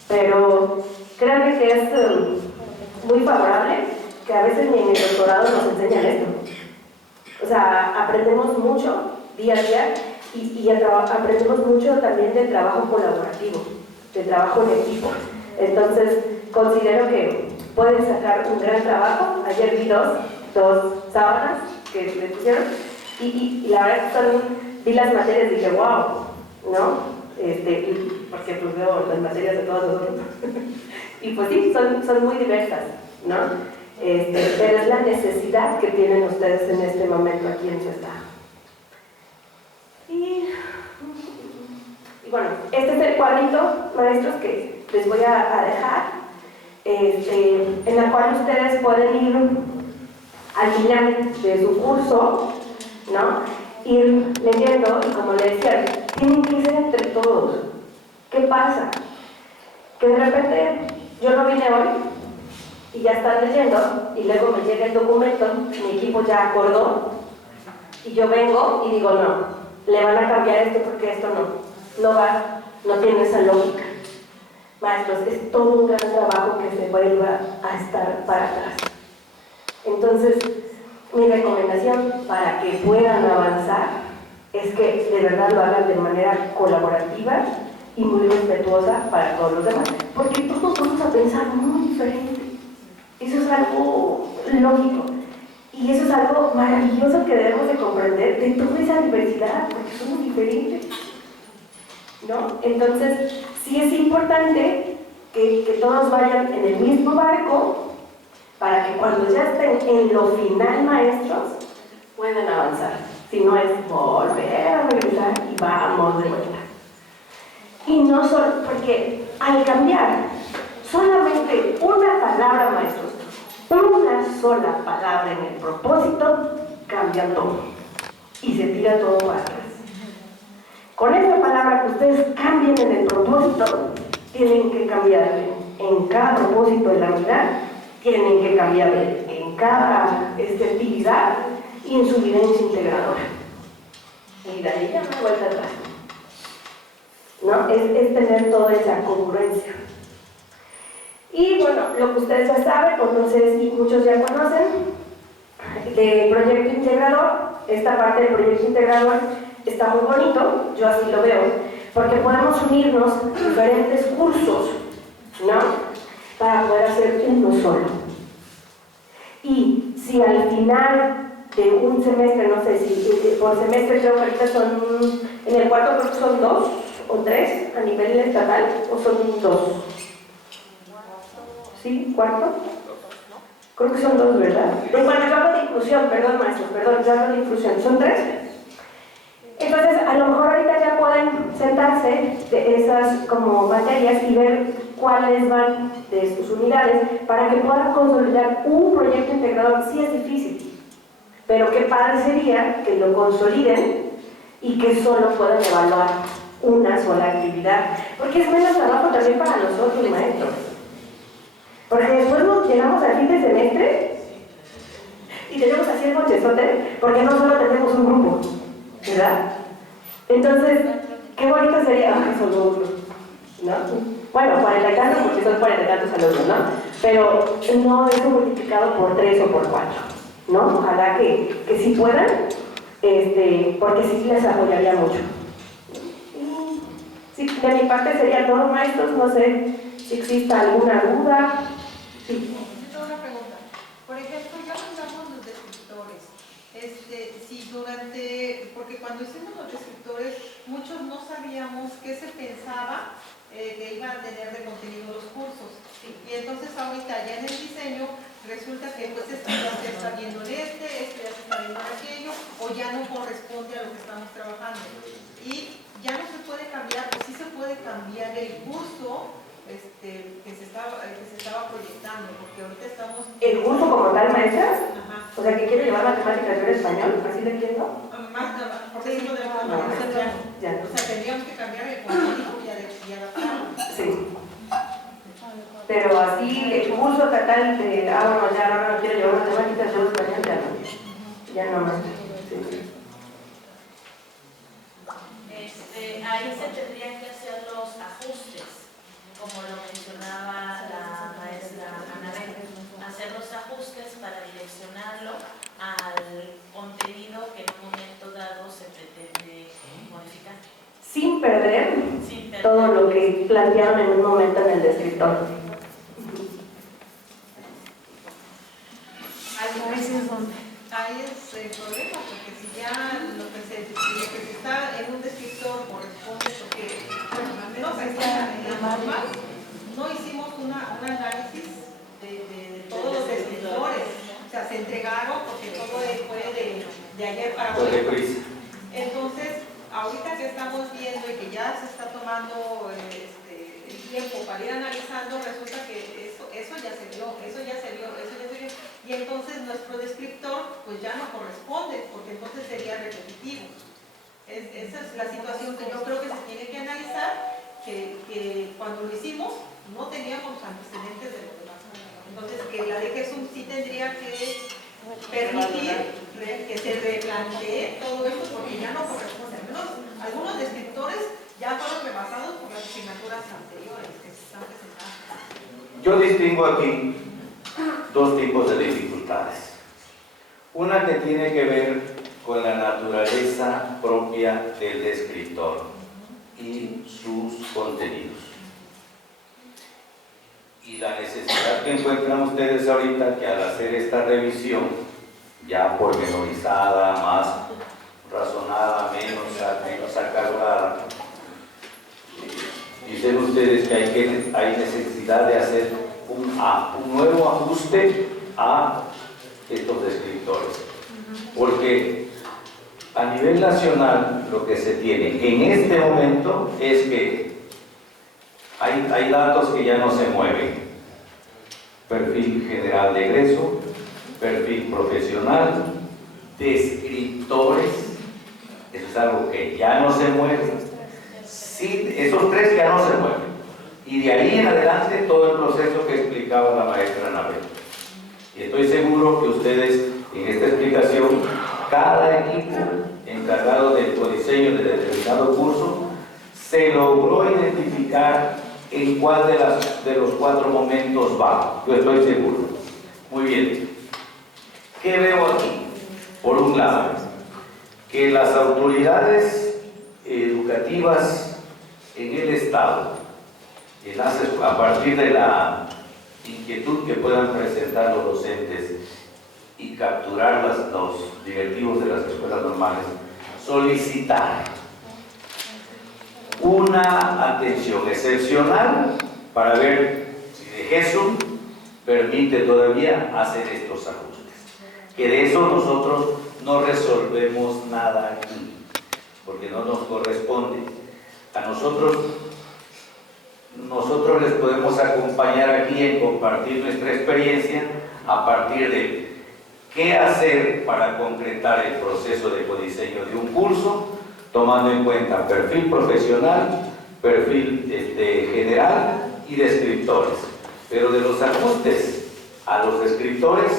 Pero créanme que es muy favorable que a veces ni en el doctorado nos enseñan esto. O sea, aprendemos mucho día a día y aprendemos mucho también del trabajo colaborativo, del trabajo en equipo. Entonces, considero que pueden sacar un gran trabajo. Ayer vi dos sábanas que le pusieron y la verdad que vi las materias y dije, wow, ¿no? Porque pues veo las materias de todos nosotros. Y pues sí, son muy diversas, ¿no? Pero es la necesidad que tienen ustedes en este momento aquí en su estado. Y bueno, este es el cuadrito, maestros, que les voy a dejar, en la cual ustedes pueden ir al final de su curso, ¿no? Ir leyendo, y como les decía, tienen que ser entre todos. ¿Qué pasa? Que de repente yo no vine hoy y ya están leyendo y luego me llega el documento, mi equipo ya acordó y yo vengo y digo no, le van a cambiar esto porque esto no va, no tiene esa lógica. Maestros, es todo un gran trabajo que se vuelva a estar para atrás. Entonces, mi recomendación para que puedan avanzar es que de verdad lo hagan de manera colaborativa y muy respetuosa para todos los demás, porque todos vamos a pensar muy diferente. Eso es algo lógico y eso es algo maravilloso que debemos de comprender de toda esa diversidad, porque somos diferentes, ¿no? Entonces, sí es importante que todos vayan en el mismo barco para que cuando ya estén en lo final, maestros, puedan avanzar. Si no es volver a regresar y vamos de vuelta. Y no solo, porque al cambiar solamente una palabra, maestros, una sola palabra en el propósito, cambia todo y se tira todo para atrás. Con esa palabra que ustedes cambien en el propósito, tienen que cambiar en cada propósito de la vida, tienen que cambiar en cada actividad y en su vivencia integradora. Y de ahí ya no hay vuelta atrás, ¿no? Es tener toda esa congruencia. Y bueno, lo que ustedes ya saben, o no sé si muchos ya conocen, del proyecto integrador. Esta parte del proyecto integrador está muy bonito, yo así lo veo, porque podemos unirnos diferentes cursos, ¿no? Para poder hacer uno solo. Y si al final de un semestre, no sé si por semestre, creo que ahorita son, en el cuarto creo que son 2 o 3 a nivel estatal, o son 2. ¿Sí? ¿Cuarto? Creo que son 2, ¿verdad? Bueno, yo hablo de inclusión, perdón maestros, perdón, yo hablo de inclusión, ¿son 3? Entonces, a lo mejor ahorita ya pueden sentarse de esas como materias y ver cuáles van de sus unidades para que puedan consolidar un proyecto integrador. Sí es difícil, pero qué padre sería que lo consoliden y que solo puedan evaluar una sola actividad, porque es menos trabajo también para nosotros, maestros. Porque después nos llegamos al fin de semestre y tenemos así el mochezote, porque no solo tenemos un grupo, ¿verdad? Entonces, qué bonito sería, solo uno, ¿no? bueno, 40 y tantos porque son 40 y tantos alumnos, ¿no? Pero no es multiplicado por 3 o por 4, ¿no? Ojalá que sí puedan, porque sí les apoyaría mucho. Y sí, de mi parte sería todo, maestros, no sé si exista alguna duda. Sí. Yo tengo una pregunta. Por ejemplo, ya hablamos los descriptores. Si porque cuando hicimos los descriptores, muchos no sabíamos qué se pensaba que iban a tener de contenido los cursos. Y entonces ahorita ya en el diseño resulta que pues esto ya se está viendo en esto ya se está viendo en aquello, o ya no corresponde a lo que estamos trabajando. Y ya no se puede cambiar, pues sí se puede cambiar el curso que se estaba proyectando, porque ahorita estamos... ¿El curso como tal, maestra? Ajá. O sea, que quiere llevar matemáticas y ahora español, ¿así lo entiendo? Porque sí, Ya. o sea, tendríamos que cambiar el contenido y adaptarlo. Sí. Pero así, el curso total de, bueno, ya ahora no quiero llevar matemáticas, yo español, ya no. Ya no más. Sí. Ahí se tendrían que hacer los ajustes, como lo mencionaba la maestra Anabel, hacer los ajustes para direccionarlo al contenido que en un momento dado se pretende modificar. Sin perder todo lo que plantearon en un momento en el descriptor. Ahí es el problema, porque si ya lo que se está en un descriptor corresponde, porque no se está en la normal, no hicimos un análisis de todos los descriptores, o sea, se entregaron porque todo fue de ayer para hoy. Entonces, ahorita que estamos viendo y que ya se está tomando el tiempo para ir analizando, resulta que eso ya se vio. Y entonces nuestro descriptor pues ya no corresponde, porque entonces sería repetitivo. Esa es la situación que yo creo que se tiene que analizar, que cuando lo hicimos no teníamos antecedentes de lo demás. Entonces que la DGSUM sí tendría que permitir que se replantee todo esto, porque ya no corresponde. Al menos algunos descriptores ya fueron rebasados por las asignaturas anteriores que se están presentando. Yo distingo aquí dos tipos de dificultades. Una que tiene que ver con la naturaleza propia del descriptor y sus contenidos. Y la necesidad que encuentran ustedes ahorita, que al hacer esta revisión, ya pormenorizada, más razonada, menos acalorada, dicen ustedes que hay necesidad de hacer un nuevo ajuste a estos descriptores, porque a nivel nacional lo que se tiene en este momento es que hay datos que ya no se mueven: perfil general de egreso, perfil profesional, descriptores. Eso es algo que ya no se mueve. Sí, esos tres ya no se mueven. Y de ahí en adelante todo el proceso que explicaba la maestra Anabel. Y estoy seguro que ustedes en esta explicación, cada equipo encargado del codiseño de determinado curso se logró identificar en cuál de los cuatro momentos va. Yo estoy seguro. Muy bien. ¿Qué veo aquí? Por un lado, que las autoridades educativas en el Estado, a partir de la inquietud que puedan presentar los docentes y capturar los directivos de las escuelas normales, solicitar una atención excepcional para ver si DGSUM permite todavía hacer estos ajustes. Que de eso nosotros no resolvemos nada aquí, porque no nos corresponde. A nosotros les podemos acompañar aquí en compartir nuestra experiencia a partir de qué hacer para concretar el proceso de codiseño de un curso, tomando en cuenta perfil profesional, perfil general y descriptores. Pero de los ajustes a los descriptores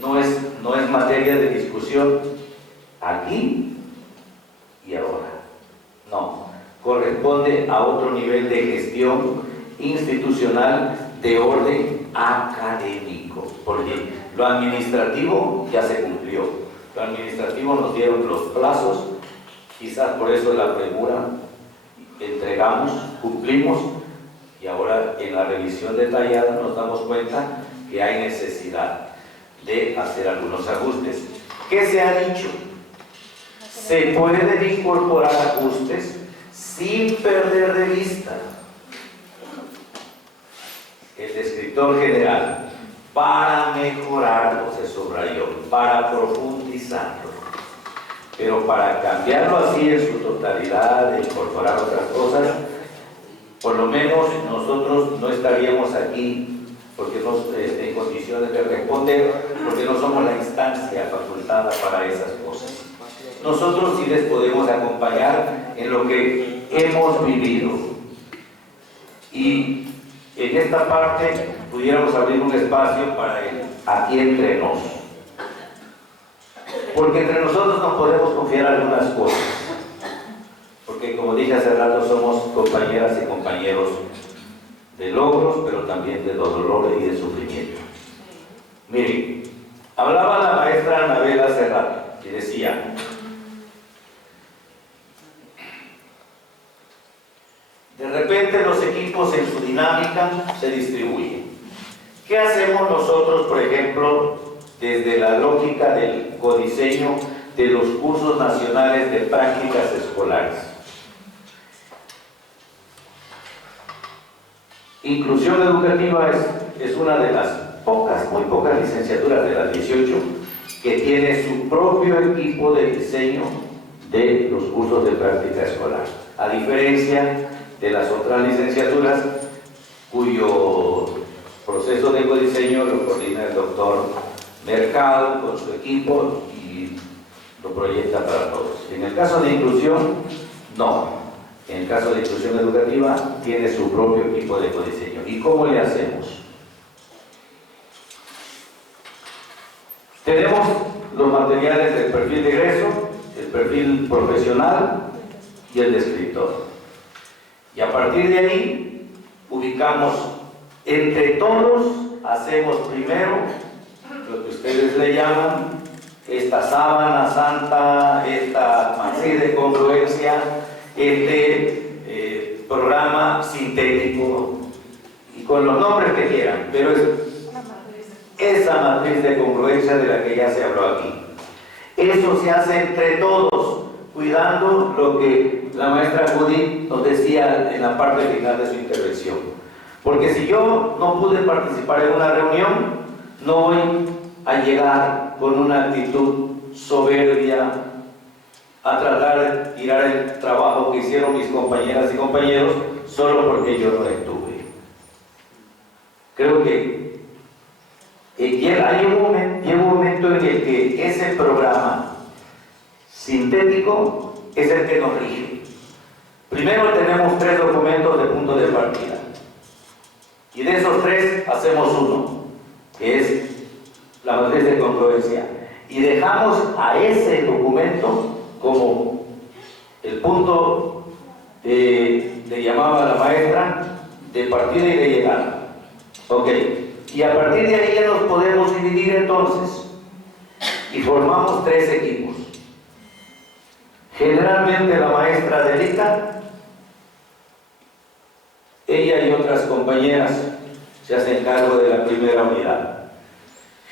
no es materia de discusión aquí y ahora. No, corresponde a otro nivel de gestión institucional de orden académico, porque lo administrativo ya se cumplió. Lo administrativo nos dieron los plazos, quizás por eso la premura, entregamos, cumplimos, y ahora en la revisión detallada nos damos cuenta que hay necesidad de hacer algunos ajustes. ¿Qué se ha dicho? Se pueden incorporar ajustes sin perder de vista el descriptor general, para mejorarlo, se subrayó, para profundizarlo. Pero para cambiarlo así en su totalidad, de incorporar otras cosas, por lo menos nosotros no estaríamos aquí porque no en condiciones de responder, porque no somos la instancia facultada para esas cosas. Nosotros sí les podemos acompañar en lo que hemos vivido. Y en esta parte pudiéramos abrir un espacio para el aquí entre nos. Porque entre nosotros nos podemos confiar algunas cosas. Porque como dije hace rato, somos compañeras y compañeros de logros, pero también de dolor y de sufrimiento. Miren, hablaba la maestra Anabel hace rato y decía: de repente los equipos en su dinámica se distribuyen. ¿Qué hacemos nosotros, por ejemplo, desde la lógica del codiseño de los cursos nacionales de prácticas escolares? Inclusión educativa es una de las muy pocas licenciaturas de las 18 que tiene su propio equipo de diseño de los cursos de práctica escolar, a diferencia de las otras licenciaturas cuyo proceso de codiseño lo coordina el doctor Mercado con su equipo y lo proyecta para todos. En el caso de inclusión, no. En el caso de inclusión educativa, tiene su propio equipo de codiseño. ¿Y cómo le hacemos? Tenemos los materiales del perfil de egreso, el perfil profesional y el descriptor. Y a partir de ahí, ubicamos, entre todos, hacemos primero lo que ustedes le llaman esta sábana santa, esta matriz de congruencia, este programa sintético, y con los nombres que quieran, pero es esa matriz de congruencia de la que ya se habló aquí. Eso se hace entre todos, cuidando lo que la maestra Judith nos decía en la parte final de su intervención. Porque si yo no pude participar en una reunión, no voy a llegar con una actitud soberbia a tratar de tirar el trabajo que hicieron mis compañeras y compañeros solo porque yo no estuve. Creo que hay un momento en el que ese programa sintético es el que nos rige. Primero tenemos 3 documentos de punto de partida, y de esos 3 hacemos uno, que es la matriz de congruencia, y dejamos a ese documento como el punto le llamaba a la maestra de partida y de llegada. Ok, y a partir de ahí ya nos podemos dividir entonces y formamos 3 equipos. Generalmente la maestra Delita, ella y otras compañeras se hacen cargo de la primera unidad.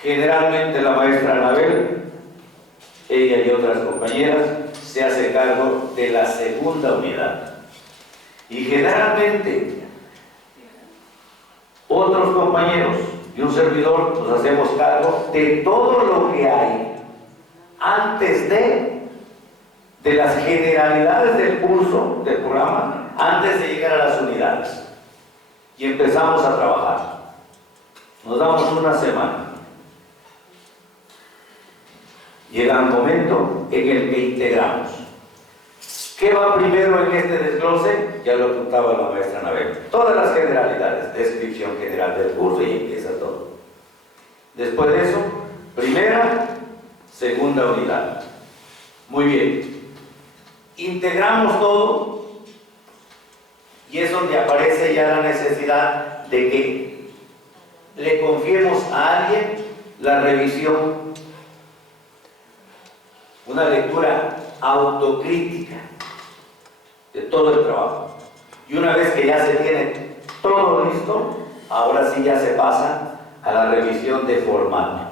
Generalmente la maestra Anabel, ella y otras compañeras, se hace cargo de la segunda unidad. Y generalmente otros compañeros y un servidor nos hacemos cargo de todo lo que hay antes de las generalidades del curso, del programa, antes de llegar a las unidades. Y empezamos a trabajar. Nos damos una semana. Llega un momento en el que integramos. ¿Qué va primero en este desglose? Ya lo contaba la maestra Anabel. Todas las generalidades, descripción general del curso, y empieza todo. Después de eso, primera, segunda unidad. Muy bien. Integramos todo y Y es donde aparece ya la necesidad de que le confiemos a alguien la revisión, una lectura autocrítica de todo el trabajo. Y una vez que ya se tiene todo listo, ahora sí ya se pasa a la revisión de formato.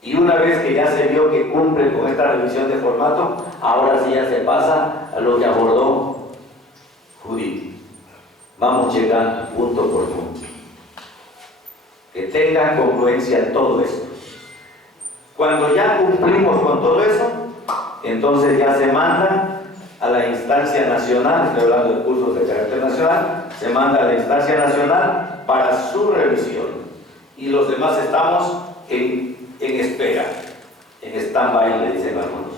Y una vez que ya se vio que cumple con esta revisión de formato, ahora sí ya se pasa a lo que abordó Judith. Vamos llegando punto por punto. Que tenga congruencia todo esto. Cuando ya cumplimos con todo eso, entonces ya se manda a la instancia nacional, estoy hablando de cursos de carácter nacional, se manda a la instancia nacional para su revisión. Y los demás estamos en espera, en stand-by, le dicen algunos.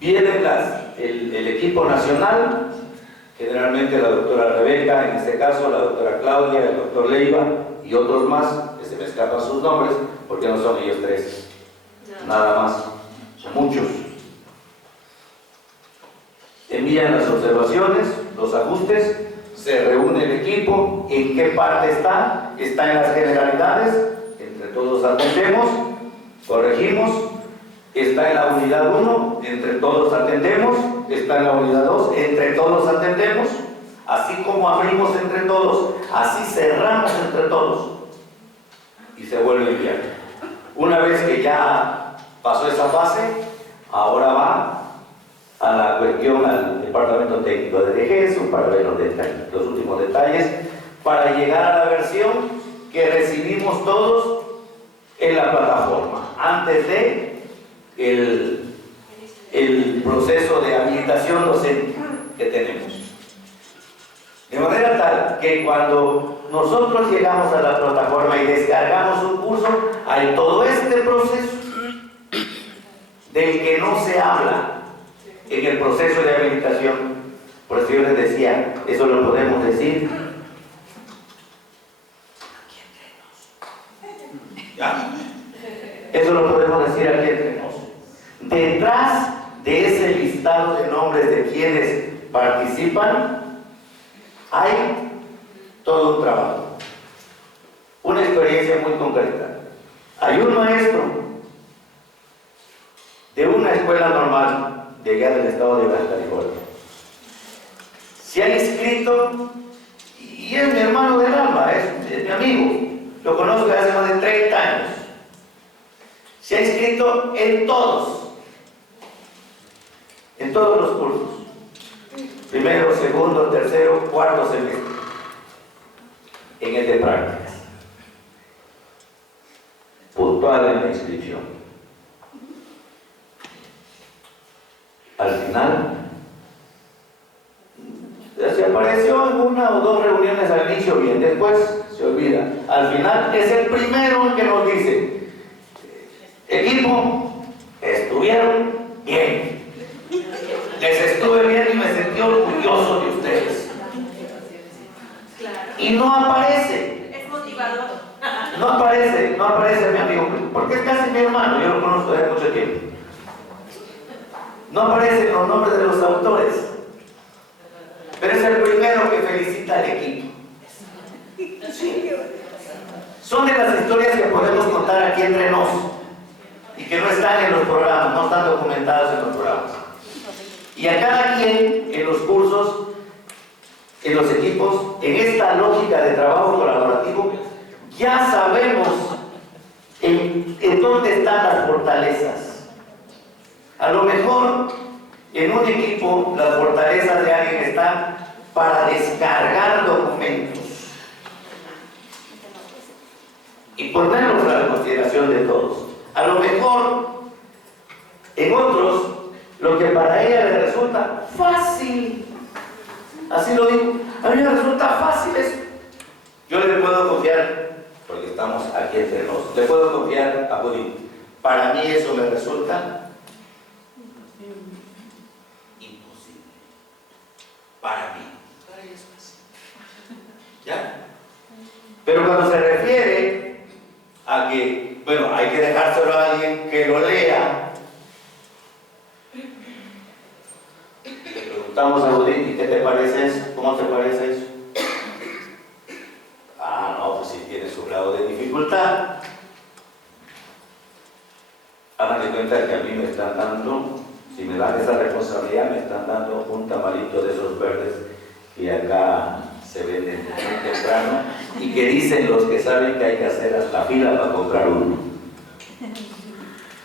Viene el equipo nacional, generalmente la doctora Rebeca, en este caso la doctora Claudia, el doctor Leiva y otros más, que se me escapan sus nombres, porque no son ellos tres, nada más, son muchos. Envían las observaciones, los ajustes, se reúne el equipo, en qué parte está en las generalidades, entre todos atendemos, corregimos, está en la unidad 1, entre todos atendemos, está en la unidad 2, entre todos atendemos, así como abrimos entre todos, así cerramos entre todos y se vuelve a enviar. Una vez que ya pasó esa fase, ahora va a la cuestión al departamento técnico de DGESO para ver los últimos detalles, para llegar a la versión que recibimos todos en la plataforma, antes de el proceso de habilitación docente que tenemos. De manera tal que cuando nosotros llegamos a la plataforma y descargamos un curso, hay todo este proceso del que no se habla en el proceso de habilitación. Por eso yo les decía, eso lo podemos decir aquí entre nos. ¿Ya? Eso lo podemos decir aquí entre nos. Detrás de ese listado de nombres de quienes participan, hay todo un trabajo, una experiencia muy concreta. Hay un maestro de una escuela normal de allá del estado de Baja California. Se ha inscrito y es mi hermano del alma, es mi amigo, lo conozco desde hace más de 30 años. Se ha inscrito en todos los cursos, primero, segundo, tercero, cuarto semestre, en el de prácticas, puntual en la inscripción. Al final, se apareció en una o dos reuniones al inicio bien, después se olvida. Al final es el primero que nos dice: equipo, estuvieron bien, les estuve bien y me sentí orgulloso de ustedes. Y no aparece. Es motivador. No aparece mi amigo, porque es casi mi hermano, yo lo conozco desde mucho tiempo. No aparecen los nombres de los autores, pero es el primero que felicita al equipo. Sí. Son de las historias que podemos contar aquí entre nos y que no están en los programas, no están documentadas en los programas. Y a cada quien en los cursos, en los equipos, en esta lógica de trabajo colaborativo, ya sabemos en dónde están las fortalezas. A lo mejor en un equipo las fortalezas de alguien están para descargar documentos y ponerlos a la consideración de todos. A lo mejor en otros lo que para ella le resulta fácil, así lo digo, a mí me resulta fácil eso. Yo le puedo confiar, porque estamos aquí entre nosotros, le puedo confiar a Judith. Para mí eso me resulta imposible. Para mí. Para ella es fácil. ¿Ya? Pero cuando se refiere a que, bueno, hay que dejárselo a alguien que lo lea, le pregunto, consultamos a Budín, ¿y qué te parece eso? ¿Cómo te parece eso? Ah, no, pues sí tiene su grado de dificultad. Hagan de cuenta que a mí me están dando, si me dan esa responsabilidad, me están dando un tamalito de esos verdes que acá se venden muy temprano y que dicen los que saben que hay que hacer hasta fila para comprar uno.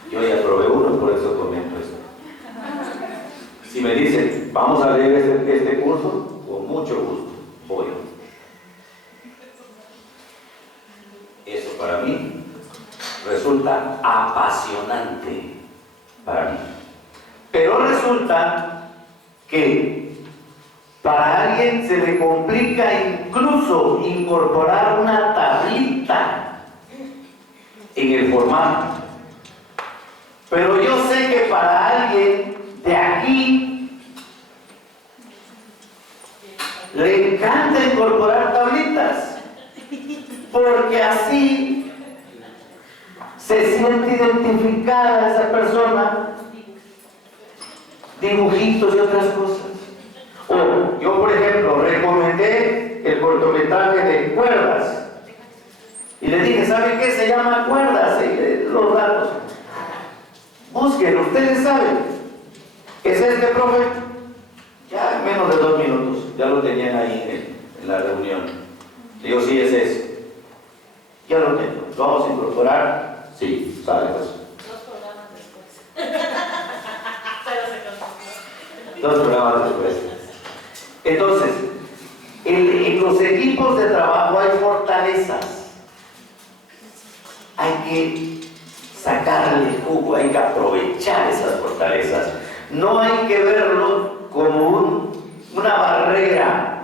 Yo ya probé uno, por eso comento esto. Si me dicen, vamos a leer este curso, con mucho gusto, voy. Eso para mí resulta apasionante para mí. Pero resulta que para alguien se le complica incluso incorporar una tablita en el formato. Pero yo sé que para alguien de aquí le encanta incorporar tablitas, porque así se siente identificada esa persona, dibujitos y otras cosas. O yo, por ejemplo, recomendé el cortometraje de Cuerdas y le dije, ¿sabe qué? Se llama Cuerdas, los datos. Busquen, ustedes saben. ¿Es este, profe? Ya en menos de 2 minutos, ya lo tenían ahí en la reunión. Digo, sí, es ese. Ya lo tengo. ¿Lo vamos a incorporar? Sí, sale pues. 2 programas después. Pero se contó. 2 programas después. Entonces, en los equipos de trabajo hay fortalezas. Hay que sacarle jugo, hay que aprovechar esas fortalezas. No hay que verlo como una barrera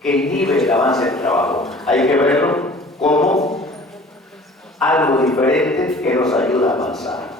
que inhibe el avance del trabajo. Hay que verlo como algo diferente que nos ayuda a avanzar.